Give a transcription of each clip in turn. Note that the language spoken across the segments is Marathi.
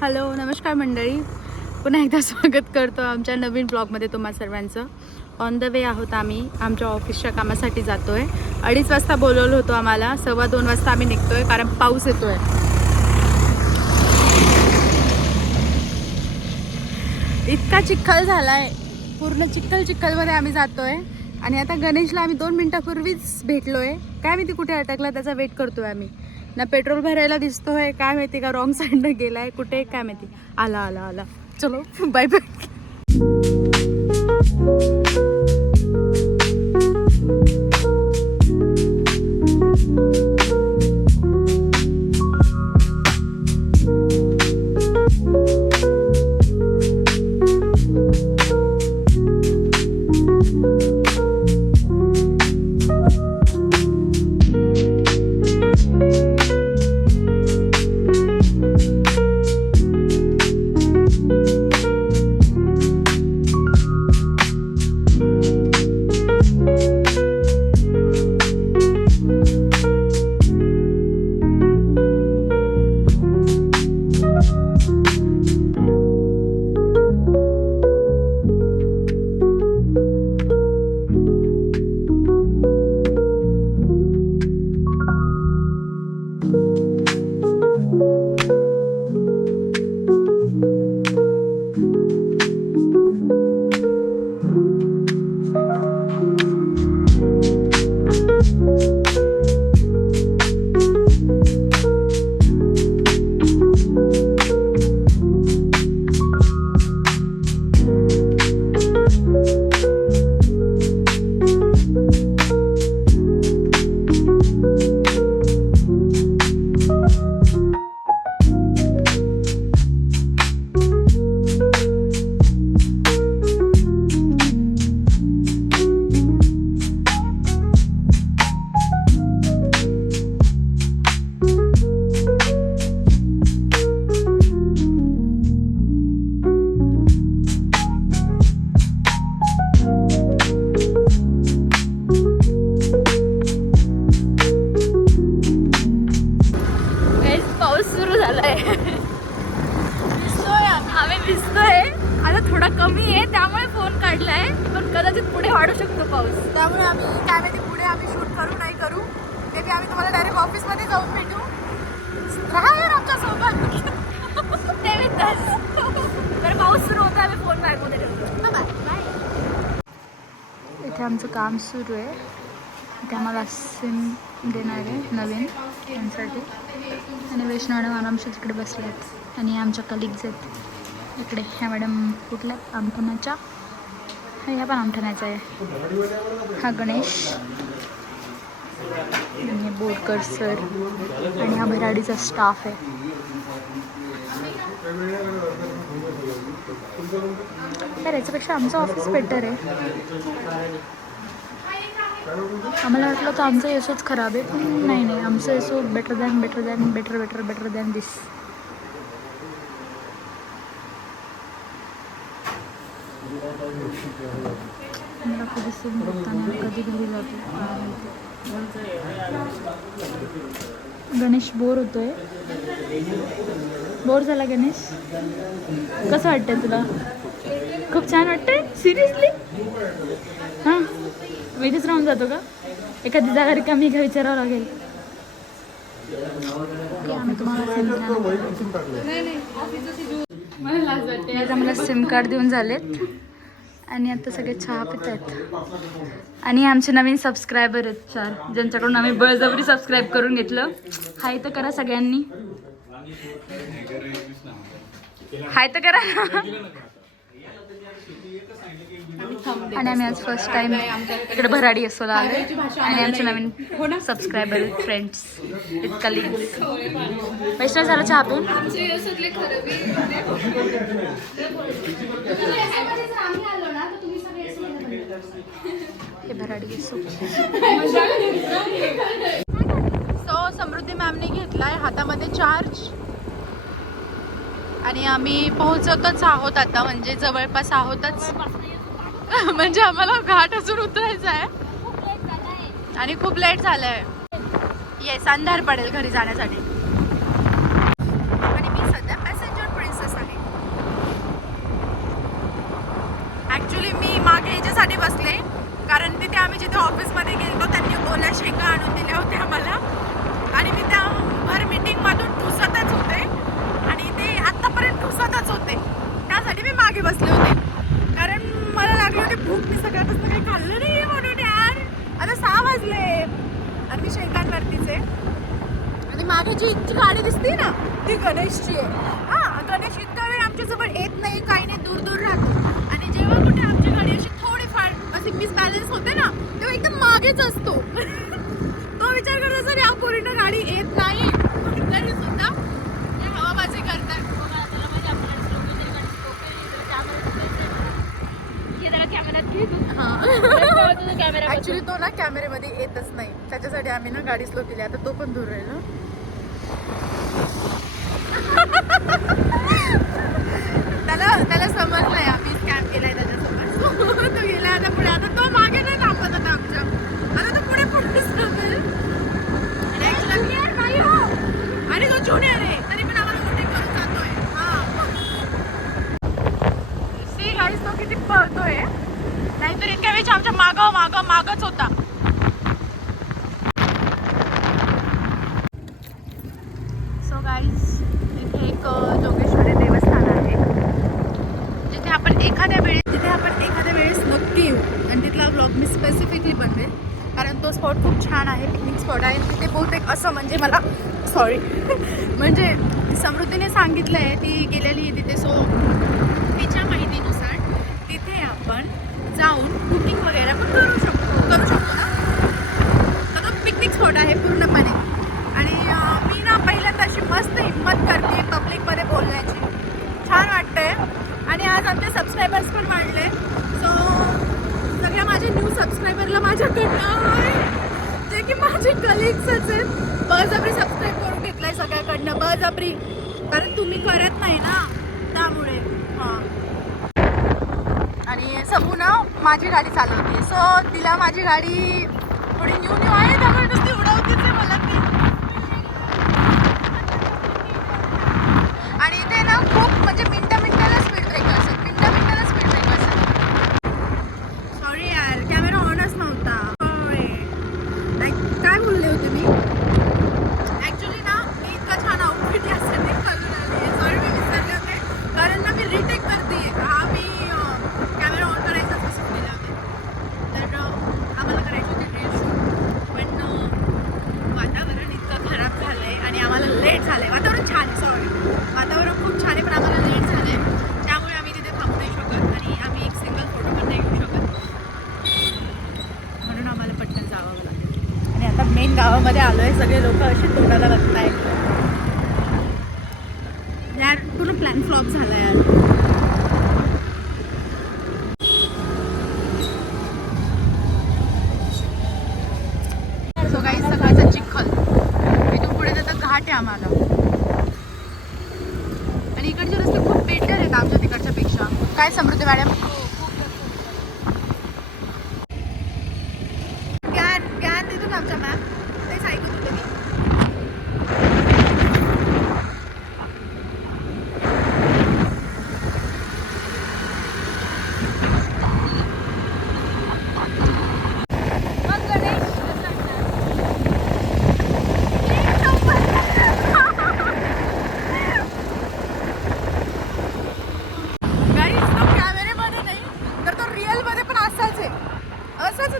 हॅलो नमस्कार मंडळी, पुन्हा एकदा स्वागत करतो आमच्या नवीन ब्लॉगमध्ये तुम्हा सर्वांचं. ऑन द वे आहोत आम्ही आमच्या ऑफिसच्या कामासाठी जातो आहे. 2:30 वाजता बोलवलं होतं आम्हाला, 2:15 वाजता आम्ही निघतो आहे कारण पाऊस येतो आहे. इतका चिखल झाला आहे, पूर्ण चिखलमध्ये आम्ही जातो आहे. आणि आता गणेशला आम्ही 2 मिनटापूर्वीच भेटलो आहे. काय माहिती कुठे अटकला, त्याचा वेट करतो आहे आम्ही. ना पेट्रोल भरायला दिसतोय, काय माहिती का रॉंग साईडनं गेलाय कुठे, काय माहिती. आला चलो बाय बाय. दिसतोय आता थोडा कमी आहे, त्यामुळे फोन काढलाय. पण कदाचित पुढे वाढू शकतो पाऊस, त्यामुळे आम्ही काय माहिती पुढे आम्ही शूट करू नाही करू. ते बी आम्ही तुम्हाला डायरेक्ट ऑफिसमध्ये जाऊन भेटू. राहा यार आमच्या सोबत. तर पाऊस सुरू होता, आम्ही फोन बॅगमध्ये ठेवतो. बाय. इथे आमचं काम सुरू आहे. इथे आम्हाला सिम देणार आहे नवीन त्यांसाठी. आणि वैष्णव मॅडम आरामशी तिकडे बसले आहेत आणि आमच्या कलिग्स आहेत इकडे. ह्या मॅडम कुठल्या आमठणाच्या, ह्या पण आमठणाचा आहे. हा गणेश आणि बोरकर सर आणि हा भराडीचा स्टाफ आहे. तर याच्यापेक्षा आमचं ऑफिस बेटर आहे. आम्हाला वाटलं तर आमचं एसोच खराब आहे, पण नाही आमचं एसो बेटर दॅन दिस. मला कधी सिम बघताना कधी घरी जातो. गणेश बोर होतोय. बोर झाला गणेश? कसं वाटतंय तुला? खूप छान वाटतंय? सिरियसली? हां, मी इथेच राहून जातो का? एखादी जागा रिकामी का विचारावं लागेल. आम्ही तुम्हाला मला सिम कार्ड देऊन झालेत आणि आता सगळे चहा पित आहेत. आणि आमचे नवीन सबस्क्रायबर आहेत 4, ज्यांच्याकडून आम्ही बळजबरी सबस्क्राईब करून घेतलं. हाय तर करा सगळ्यांनी, हाय तर करा. आणि आम्ही आज फर्स्ट टाइम इकडे भराडी असोला आलोय. आणि आमचे नवीन सबस्क्रायबर फ्रेंड्स विथ कलिग्स. वैष्णव झाला चहा पिऊन? हे भराडी असो. सो समृद्धी मॅमने घेतलाय हातामध्ये चार्ज आणि आम्ही पोहोचतच आहोत आता, म्हणजे जवळपास आहोतच. म्हणजे आम्हाला घाट अजून उतरायचा आहे आणि खूप लेट झालंय. येस, अंधार पडेल घरी जाण्यासाठी. आणि मी सध्या पॅसेंजर मागे याच्यासाठी बसले, कारण तिथे आम्ही जिथे ऑफिसमध्ये गेलो त्यांनी ओल्या शेंगा आणून दिल्या होत्या आम्हाला आणि मी त्या भर मीटिंगमधून ठुसतच होते आणि ते आत्तापर्यंत ठुसतच होते. त्यासाठी मी मागे बसले होते, कारण मला लागलं होती भूक, मी सगळ्यापासून काही खाल्लं नाही म्हणून. यार आता 6 वाजले आणि मी शेंगांवरतीच आहे. आणि मागे जी गाडी दिसते ना ती गणेशची आहे. हां, गणेश इतका वेळ आमच्याजवळ येत नाही, काही नाही, दूर दूर राहतो. आणि जेव्हा कुठे आमची गाडी अशी थोडीफार अशी मिसबॅलन्स होते ना तेव्हा एकदम मागेच असतो. तो विचार करत असतो या पोरीनं गाडी येत नाही तरी सुद्धा हे हवाबाजी करतात. ऍक्च्युली तो ना कॅमेऱ्यामध्ये येतच नाही, त्याच्यासाठी आम्ही ना गाडी स्लो केली. आता तो पण दूर राहिला. त्याला समजलंय आम्ही स्कॅम केलाय त्याच्यासोबत. तो गेला आता पुढे. आता तो मागे नाही थांबत आता आमच्या. आता तो पुढे पुढेच थांबेल. आणि तो ज्युनियर आहे तरी पण आम्हाला ओव्हरटेक करून जातोय. सी गाईस, तो किती पळतोय. नाहीतर इतक्या वेळी आमच्या मागच होता. सो गाईज, इथे एक जोगेश्वरी देवस्थान आहे जिथे आपण एखाद्या वेळेस नक्की येऊ आणि तिथला ब्लॉग मी स्पेसिफिकली बनवेल, कारण तो स्पॉट खूप छान आहे. पिकनिक स्पॉट आहे. तिथे बहुतेक असं म्हणजे मला म्हणजे समृद्धीने सांगितलं आहे, ती गेलेली आहे तिथे. सो तिच्या माहितीनुसार तिथे आपण जाऊन कुकिंग वगैरे पण करू शकतो ना. तर तो पिकनिक स्पॉट आहे पूर्णपणे. आणि मी ना पहिल्यांदा अशी मस्त हिंमत करते पब्लिकमध्ये बोलण्याची. छान वाटतंय. आणि आज आमचे सबस्क्रायबर्स पण वाढले. सो सगळ्या माझ्या न्यू सबस्क्रायबरला माझ्याकडनं जे की माझे कलिग्सच आहेत, बळजबरी सबस्क्राईब करून घेतलंय सगळ्याकडनं, बळजबरी. कारण तुम्ही करत नाही ना, त्यामुळे. हां. आणि समू ना माझी गाडी चालवते. सो तिला माझी गाडी थोडी न्यू आहे, त्यामुळे नुसती उडवतीच आहे मला ती. आणि इथे ना खूप म्हणजे मिनटाला स्पीड ब्रेकर असतात. स्पीड ब्रेकर असतात. सॉरी यार, कॅमेरा ऑनच नव्हता. काय बोलले होते मी? ॲक्च्युली ना मी इतका छान आउटफिट यासाठी घालून आली आहे. सॉरी, मी विसरले होते, कारण ना मी रिटेक करते. मी कॅमेरा ऑन करायचाच विसरून गेले होते. तर आम्हाला करायची होती रील शूट, पण वातावरण इतकं खराब झालं आहे आणि आम्हाला लेट झालं आहे. वातावरण छान आहे, सॉरी, वातावरण खूप छान आहे, पण आम्हाला लेट झालं आहे. त्यामुळे आम्ही तिथे थांबू नाही शकत आणि आम्ही एक सिंगल फोटो पण नाही घेऊ शकत, म्हणून आम्हाला पटकन जावं लागेल. आणि आता मेन गावामध्ये आलो आहे. सगळे लोक अशी तोंडाला बघताय. यार पूर्ण प्लॅन फ्लॉप झाला यार. सो काही सकाळचा चिखल, इथून पुढे जातात घाट आहे आम्हाला. आणि इकडचे रस्ते खूप बेटर आहेत आमच्या तिकडच्या पेक्षा. काय समृद्धी मॅडम? ज्ञान देतो ना आमच्या मॅम, तेच ऐकत होते मी.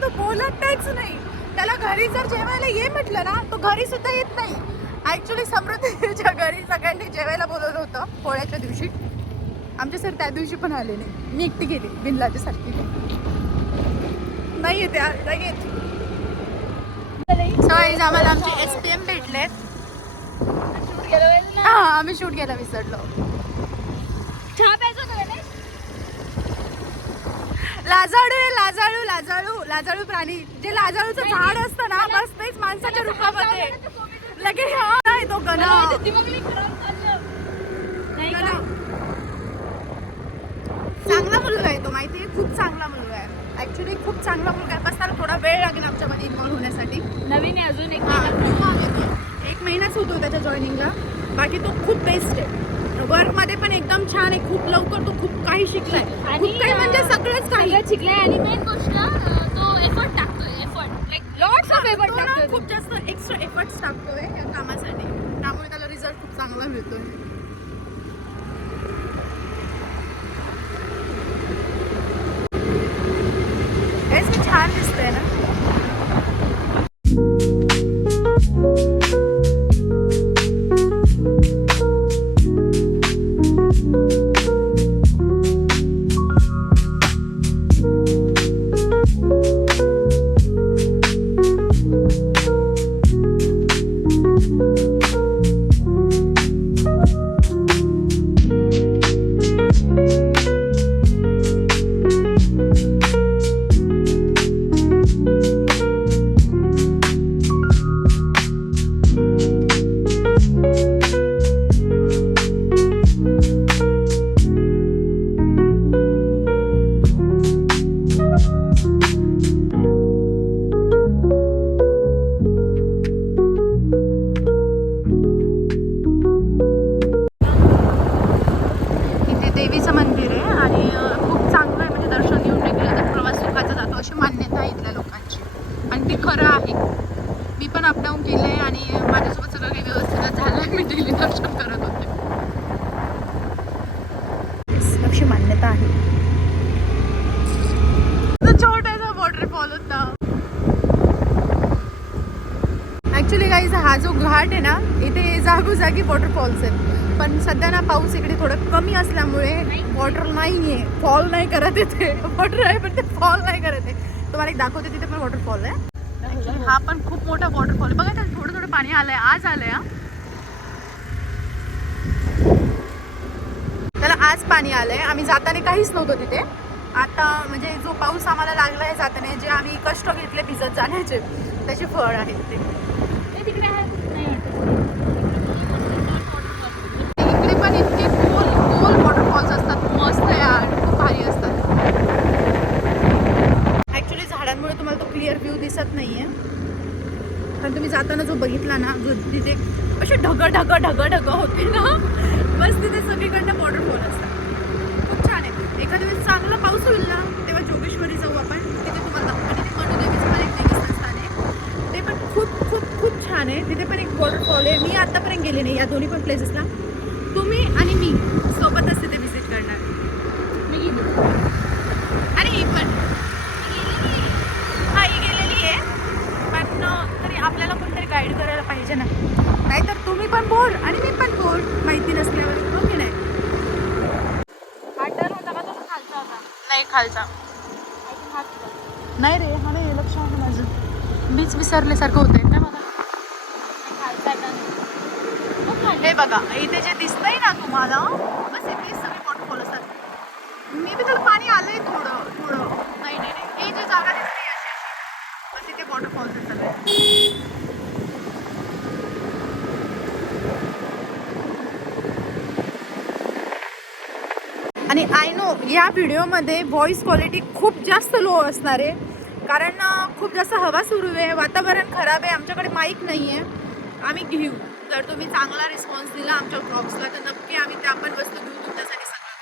तो बोलतच नाही. त्याला घरी जर जेवायला ये म्हटलं ना तो घरी सुद्धा येत नाही. ॲक्च्युली समृद्धीच्या घरी सगळ्यांनी जेवायला बोलवलं होतं पोळ्याच्या दिवशी. आमचे सर त्या दिवशी पण आले नाही. मी एकटी गेली बिनलाजेसारखी. नाही येते नाही येत. सो आम्हाला आमचे SPM भेटलेत. हां, आम्ही शूट केला विसरलो. चहा प्यायचं का? लाजाळू आहे, लाजाळू प्राणी. जे लाजाळूचं झाड असतं ना, बस तेच माणसाच्या रूपामध्ये लगेच तो गणा. चांगला मुलगा आहे तो, माहिती आहे, खूप चांगला मुलगा आहे. ॲक्च्युली खूप चांगला मुलगा आहे. बस त्याला थोडा वेळ लागेल आमच्यामध्ये इन्व्हॉल्व होण्यासाठी. नवीन आहे अजून. एक महिनाच होतो त्याच्या जॉईनिंगला. बाकी तो खूप बेस्ट आहे. वर्कमध्ये पण एकदम छान आहे, खूप लवकर तो खूप काही शिकलाय आणि खूप काही म्हणजे सगळंच काही सगळं शिकलाय आणि मेन गोष्ट तो एफर्ट टाकतोय, effort like lots of effort तो ना टाकतोय खूप जास्त एक्स्ट्रा एफर्ट्स टाकतोय या कामासाठी, त्यामुळे त्याला रिझल्ट खूप चांगला मिळतोय. हेच मी छान दिसतंय ना. इथे देवीचं मंदिर आहे आणि खूप चांगलं आहे, म्हणजे दर्शन घेऊन गेलं तर प्रवास सुखाचा जातो अशी मान्यता आहे इथल्या लोकांची आणि ते खरं आहे. मी पण अपडाऊन केलं आहे आणि माझ्यासोबत सगळं काही व्यवस्थित झालं आहे. मी डेली दर्शन करत होते. अशी मान्यता आहे. छोटासा वॉटरफॉल होता. ॲक्च्युली गाईज हा जो घाट आहे ना, इथे जागोजागी वॉटरफॉल्स आहेत, पण सध्या ना पाऊस इकडे थोडं कमी असल्यामुळे वॉटर नाही आहे, फॉल नाही करत येते. वॉटर आहे पण ते फॉल नाही करत आहे. तुम्हाला एक दाखवते, तिथे पण वॉटरफॉल आहे. ॲक्च्युली हा पण खूप मोठा वॉटरफॉल आहे. बघा त्यात थोडं थोडं पाणी आलंय, आज आलंय. त्याला आज पाणी आलंय. आम्ही जाताना काहीच नव्हतं तिथे. आता म्हणजे जो पाऊस आम्हाला लागला आहे जाताना, जे आम्ही कष्ट घेतले भिजत जाण्याचे, त्याचे फळ आहेत ते. तिकडे नाही इकडे पण इतके गोल गोल वॉटरफॉल्स असतात, मस्त यार, खूप भारी असतात. ॲक्च्युली झाडांमुळे तुम्हाला तो क्लिअर व्ह्यू दिसत नाहीये, पण तुम्ही जाताना जो बघितला ना, जो तिथे असे ढगं ढगं ढगं ढगं होते ना, बस तिथे सगळीकडनं वॉटरफॉल असतात. खूप छान आहे. एखाद्या वेळेस चांगला पाऊस होईल ना, तेव्हा जोगेश्वरी जाऊ आपण. तिथे तुम्हाला आणि ते मनुदेवीचं पण एक देवस्थान स्थान आहे, ते पण खूप खूप खूप छान आहे. तिथे पण एक वॉटरफॉल आहे. मी आतापर्यंत गेले नाही या दोन्ही पण प्लेसेसला. तुम्ही आणि मी सोबतच तिथे व्हिजिट करणार. मी गेली आणि ही पण हा ही गेलेली आहे, पण तरी आपल्याला कोणतरी गाईड करायला पाहिजे ना, नाहीतर तुम्ही पण बोर आणि मी पण बोर माहिती नसल्यावर, हो की नाही. हा टर्न होता का तो खालचा होता? नाही खालचा हाच होता. नाही रे, हा नाही लक्ष आहे माझं. मीच विसरल्यासारखं होतंय ना मला. खालचा टर्न. हे बघा इथे जे दिसतंय ना तुम्हाला, बस इथे सगळे वॉटरफॉल असतात. मी बी त्याला पाणी आलंय थोडं थोडं. नाही नाही नाही, ही जी जागा दिसते अशी बस इथे वॉटरफॉल्स आहेत सगळे. आणि आय नो या व्हिडिओमध्ये व्हॉइस क्वालिटी खूप जास्त लो असणार आहे, कारण खूप जास्त हवा सुरू आहे, वातावरण खराब आहे, आमच्याकडे माईक नाही आहे. आम्ही घेऊ, जर तुम्ही चांगला रिस्पॉन्स दिला आमच्या ब्लॉग्सला तर नक्की आम्ही त्या पण वस्तू घेऊ तुमच्यासाठी. सगळं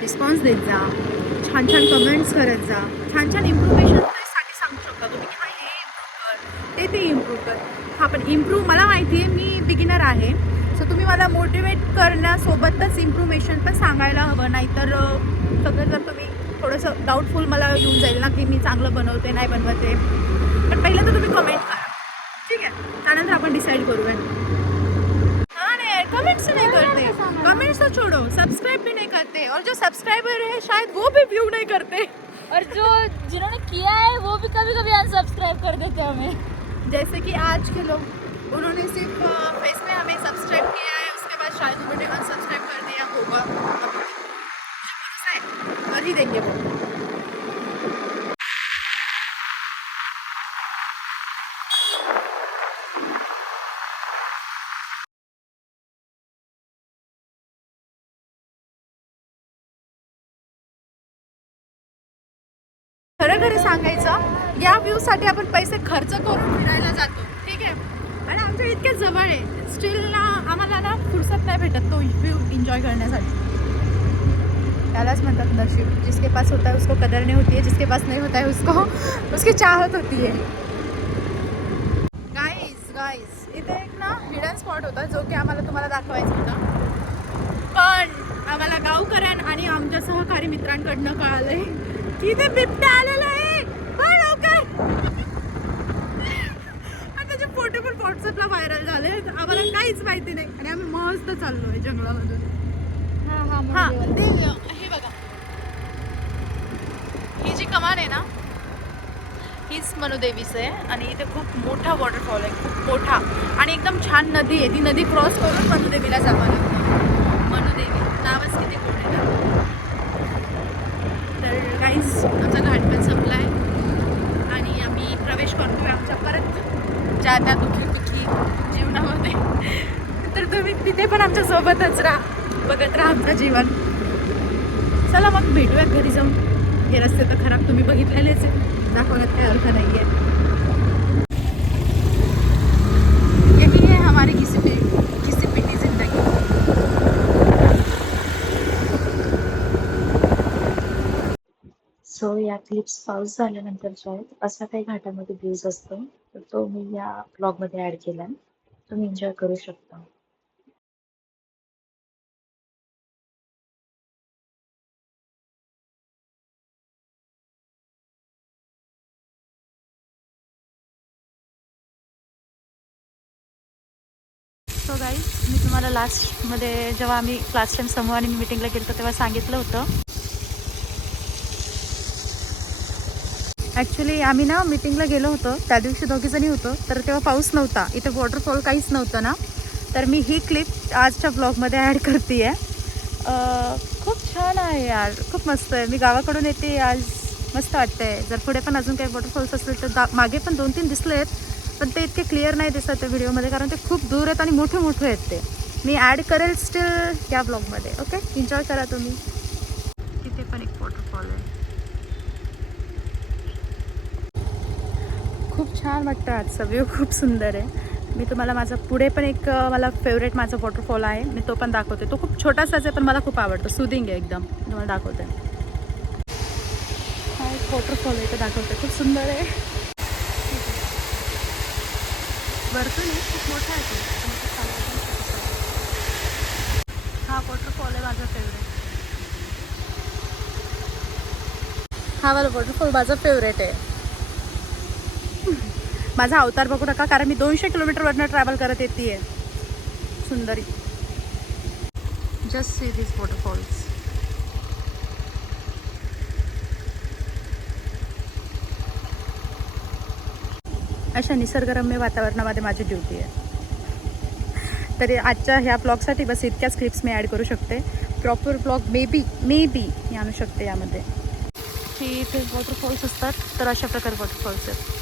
रिस्पॉन्स देत जा, छान छान कमेंट्स करत जा, छान छान इम्प्रूव्हेशनसाठी सांगू शकता तुम्ही की हा हे इम्प्रूव्ह कर, ते इम्प्रूव्ह कर. हा पण इम्प्रूव्ह मला माहिती आहे, मी बिगिनर आहे, सो तुम्ही मला मोटिवेट करण्यासोबतच इम्प्रूव्हेशन पण सांगायला हवं, नाहीतर सगळं जर तुम्ही थोडंसं डाऊटफुल मला येऊन जाईल ना की मी चांगलं बनवते नाही बनवते. पण पहिलं तर तुम्ही कमेंट करा, ठीक आहे, त्यानंतर आपण डिसाइड करूया. हाँ नहीं, कमेंट्स नहीं करते, कमेंट्स तो छोड़ो, सब्सक्राइब भी नहीं करते, और जो सब्सक्राइबर है शायद वो भी व्यू नहीं करते, और जो जिन्होंने किया है वो भी कभी कभी अनसब्सक्राइब कर देते हैं हमें, जैसे कि आज के लोग, उन्होंने सिर्फ फेस में हमें सब्सक्राइब किया है, उसके बाद शायद उन्होंने अनसब्सक्राइब कर दिया होगा. मुझे भरोसा है कर ही देंगे वो. खरं खरं सांगायचं, या व्ह्यूसाठी आपण पैसे खर्च करून फिरायला जातो, ठीक आहे, आणि आमच्या इतक्या जवळ आहे, स्टील ना आम्हाला ना फुर्सत नाही भेटत तो व्ह्यू एन्जॉय करण्यासाठी. त्यालाच म्हणतात नशीब. जिसके पास होता है उसको कदर नहीं होती है, जिसके पास नहीं होता है उसको उसकी चाहत होती है. गाईज इथे एक ना हिडन स्पॉट होता जो की आम्हाला तुम्हाला दाखवायचा होता, पण आम्हाला गावकऱ्यां आणि आमच्या सहकारी मित्रांकडनं कळालंय की इथे बिबट्या आलेला आहे. पण लवकर आणि त्याचे फोटो पण व्हॉट्सअपला व्हायरल झाले. आम्हाला काहीच माहिती नाही आणि आम्ही मस्त चाललोय जंगलामधून. हा ते हे बघा, ही जी कमान आहे ना हीच मनुदेवीचं आहे आणि इथे खूप मोठा वॉटरफॉल आहे, खूप मोठा आणि एकदम छान नदी आहे. ती नदी क्रॉस करून मनुदेवीला जावं लागतं. मनुदेवी नावच किती गोड आहे ना. तर काहीच आमचा घाट पण संपला आहे आणि आम्ही प्रवेश करतोय आमच्या परत ज्या त्या दुखी जीवनामध्ये. तर तुम्ही तिथे पण आमच्या सोबतच राहा, बघत राहा आमचं जीवन. चला मग भेटूयात घरी जाऊन. हे रस्ते तर खराब तुम्ही बघितलेलेच आहे, दाखवण्यात काही अर्थ नाही आहे. यही है हमारी किसी पिटी जिंदगी. सो या क्लिप्स पाऊस झाल्यानंतरच्या आहेत. असा काही घाटामध्ये व्ह्यूज असतो, तर तो मी या ब्लॉगमध्ये ऍड केलाय. तुम्ही एन्जॉय करू शकता. सो गाईज मी तुम्हाला लास्टमध्ये जेव्हा आम्ही लास्ट टाइम समूहाने मीटिंगला गेलो होतो तेव्हा सांगितलं होतं. ॲक्च्युली आम्ही ना मीटिंगला गेलो होतो त्या दिवशी दोघीजणी होतो, तर तेव्हा पाऊस नव्हता, इथे वॉटरफॉल काहीच नव्हतं ना. तर मी ही क्लिप आजच्या ब्लॉगमध्ये ॲड करते आहे. खूप छान आहे यार, खूप मस्त आहे. मी गावाकडून येते आज, मस्त वाटतं आहे. जर पुढे पण अजून काही वॉटरफॉल्स असतील तर मागे पण 2-3 दिसले आहेत, पण ते इतके क्लिअर नाही दिसत त्या व्हिडिओमध्ये कारण ते खूप दूर आहेत आणि मोठे मोठे आहेत. ते मी ॲड करेल स्टील या ब्लॉगमध्ये. ओके, एन्जॉय करा तुम्ही. तिथे पण एक वॉटरफॉल आहे, खूप छान वाटतं. आजचा व्ह्यू खूप सुंदर आहे. मी तुम्हाला माझा पुढे पण एक मला फेवरेट माझा वॉटरफॉल आहे, मी तो पण दाखवते. तो खूप छोटासाच आहे पण मला खूप आवडतो, सुदिंग आहे एकदम. तुम्हाला दाखवते. हा एक वॉटरफॉल आहे, तो दाखवते. खूप सुंदर आहे. वरतून खूप मोठा आहे तो. हा वॉटरफॉल आहे माझा फेवरेट. हा वाला वॉटरफॉल माझा फेवरेट आहे. माझा अवतार बघू नका कारण मी 200 किलोमीटरवरनं ट्रॅव्हल करत येते. सुंदरी. Just see this waterfalls. अशा निसर्गरम्य वातावरणामध्ये माझी ड्युटी आहे. तरी आजच्या ह्या ब्लॉगसाठी बस इतक्याच क्लिप्स मी ॲड करू शकते. प्रॉपर ब्लॉग मे बी मी आणू शकते यामध्ये. की इथे वॉटरफॉल्स असतात तर अशा प्रकारे वॉटरफॉल्स आहेत.